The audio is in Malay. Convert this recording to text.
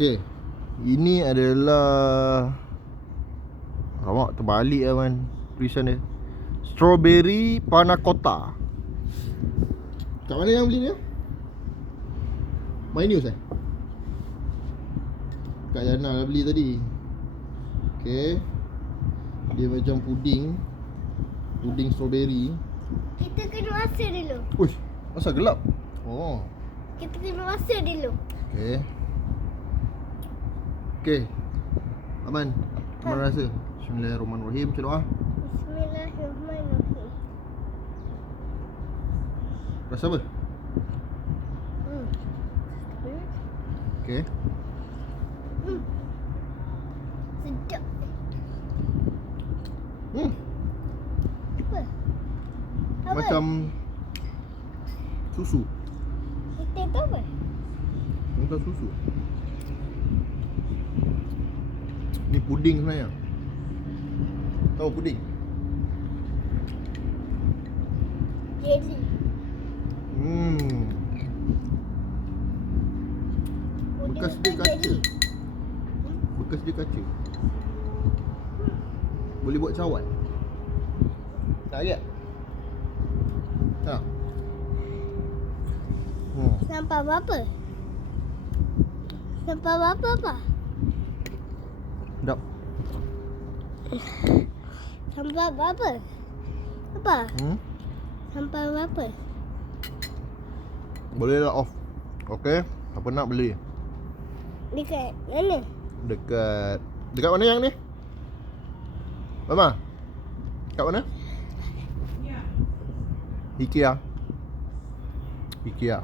Okey. Ini adalah, awak terbalik lah man tulisan dia. Strawberry panna cotta. Kat mana yang beli ni? My News Kak Yana lah beli tadi. Okey. Dia macam puding. Puding strawberry. Kita kena masak dulu. Uish, asal gelap? Oh. Kita kena masak dulu. Okey. Okey. Aman. Aman rasa. Bismillahirrahmanirrahim. Macam doa. Bismillahirrahmanirrahim. Rasa apa? Okey. Sedap. Apa? Apa? Macam susu. Kita tahu apa? Macam susu. Ni puding sebenarnya. Tahu puding? Jelly. Bekas dia kaca. Bekas dia kaca. Boleh buat cawan. Tak lihat? Tak. Sampah berapa? Sampah berapa apa? Sedap. Sampah berapa? Apa? Sampah berapa? Boleh lah off. Okey. Apa nak beli? Dekat mana? Dekat mana yang ni? Mama? Kat mana? IKEA. IKEA.